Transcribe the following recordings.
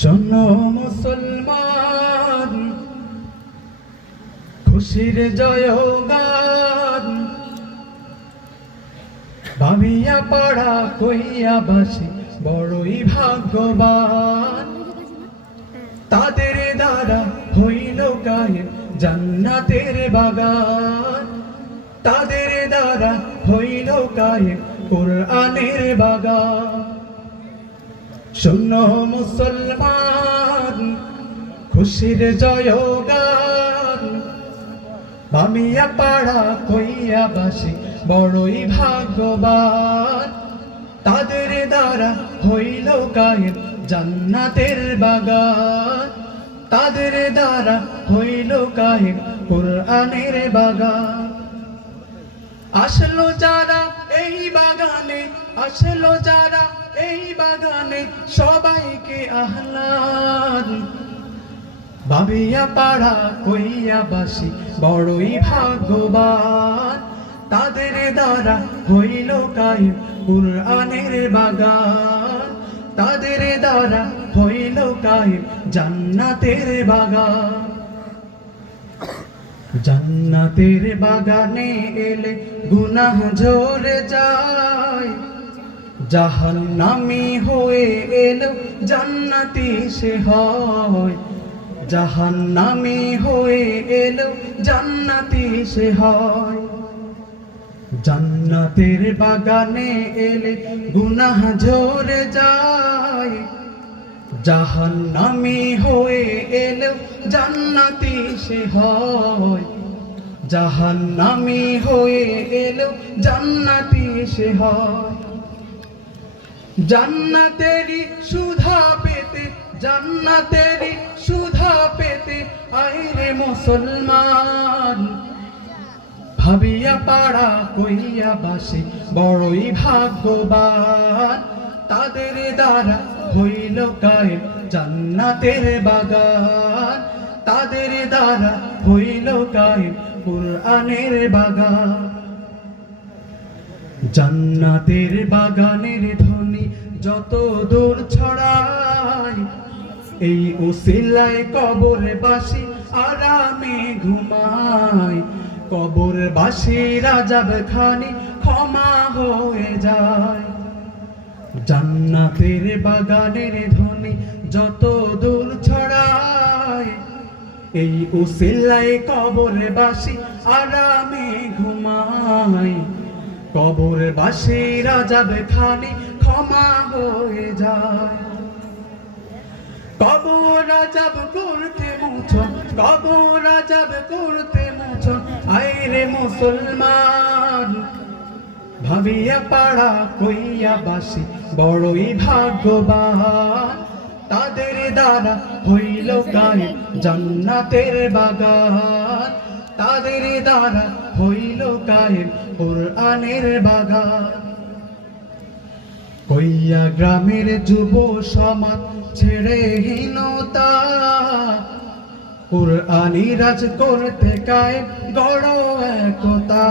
শোনো মুসলমান, খুশির জয় গান ভাবিয়া পাড়া কইয়া বাসি, বড়ই ভাগ্যবান। তাদের দ্বারা হইল গায়ে জান্নাতের বাগান। তাদের দ্বারা হইল গায়ে কোরআনের বাগান। শোনো মুসলমান, খুশির জয় গান ভামিয়া পাড়া কইয়া বাসি, বড়ই ভাগ্যবান। তাদের দ্বারা হইল গায়ের জান্নাতের বাগান। তাদের দ্বারা হইল গায়ের কোরআনের বাগান। আসলো যারা এই বাগানে, আসলো যারা এই বাগানে সবাইকে আহ্লাদ। ভাবিয়া পাড়া, কইয়া বাসি, বড়ই ভাগ্যবান। তাদের দ্বারা হইল কায় কুরআনের বাগান। তাদের দ্বারা হইল কায় জান্নাতের বাগান। জান্নাতের বাগানে এলে গুনাহ ঝরে যায়। জাহান্নামি হয়ে এলো জান্নাতি সে হয়। জাহান্নামি হয়ে এলো জান্নাতি সে হয়। জান্নাতের বাগানে এলে গুনাহ ঝরে যায়। জাহান্নামি হয়ে এলো জান্নাতি সে হয়। জাহান্নামি হয়ে এলো জান্নাতি সে হয়। জান্নাতেরি সুধা পেতে জান্নাতেরি সুধা পেতে, আইরে মুসলমান। ভাবিয়া পাড়া কইয়া বাসে, বড়ই ভাগ্যবান। তাদের দ্বারা হইল কায় জান্নাতের বাগান। তাদের দ্বারা হইল কায় কুরআনের বাগান। জান্নাতের বাগানের ধ্বনি যত দূর ছড়ায় এই উসিলায় কবর বাসি আরামে ঘুমায় কবর বাসি রাজাব খানি ক্ষমা হয়ে যায়। জান্নাতের বাগানের ধ্বনি যত দূর ছড়ায় এই উসিলায় কবর বাসি আরামে ঘুমায় কবর বাসি রাজাব খানি ক্ষমা হয়ে যায়। কবর রাজাব করতে মুছন কবর রাজাব করতে মুছন আইরে মুসলমান, ভাবিয়া পাড়া কইয়া বাসি, বড়ই ভাগ্যবান। তাদের দ্বারা হইল গায়ে জান্নাতের বাগান। তাদের দ্বারা হইল গায়ে কোরআনের বাগান। কইয়া গ্রামের যুব সমাজ ছেড়ে হীনতা। কোরআনি রাজ করতে কায় গড় একতা।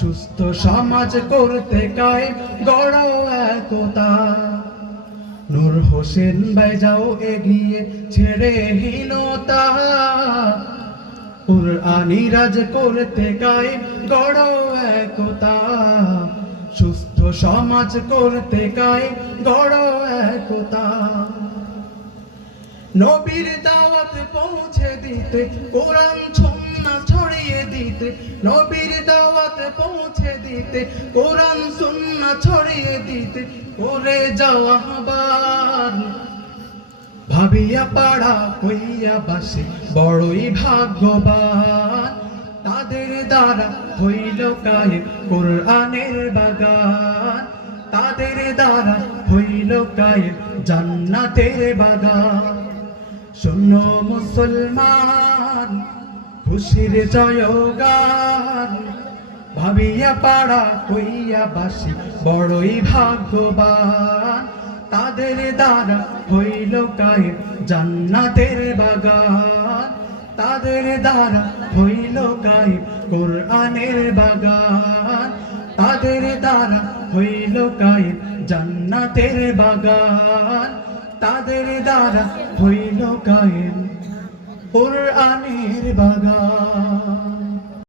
সুস্থ সমাজ করতে কায় গড় একতা। নূর হোসেন যাও এগিয়ে ছেড়ে হীনতা। কুরআনি রাজ করতে গায়ে গড় একতা। সুস্থ সমাজ করতে গায়ে গড় একতা। নবীর দাওয়াত পৌঁছে দিতে, কোরআন ছন্না ছড়িয়ে দিতে, নবীর দাওয়াত পৌঁছে দিতে, কোরআন, সুন্না ছড়িয়ে দিতে, করে যাওয়া আহ্বান। ভাবিয়া পাড়া কইয়া বাসে, বড়ই ভাগ্যবান। তাদের দ্বারা হইল কায়ে কোরআনের বাগান। তাদের দ্বারা হইল কায়ে জান্নাতের বাগান। শোনো মুসলমান, খুশির জয় গান ভাবিয়া পাড়া কইয়া বাসি, বড়ই ভাগ্যবান। তাদের দ্বারা হইল কায়ে জান্নাতের বাগান। তাদের দ্বারা হইল গাই কোরআনের বাগান। তাদের দ্বারা হইল গাই জান্নাতের বাগান। তাদের দ্বারা হইল গায়ে কোরআনের বাগান।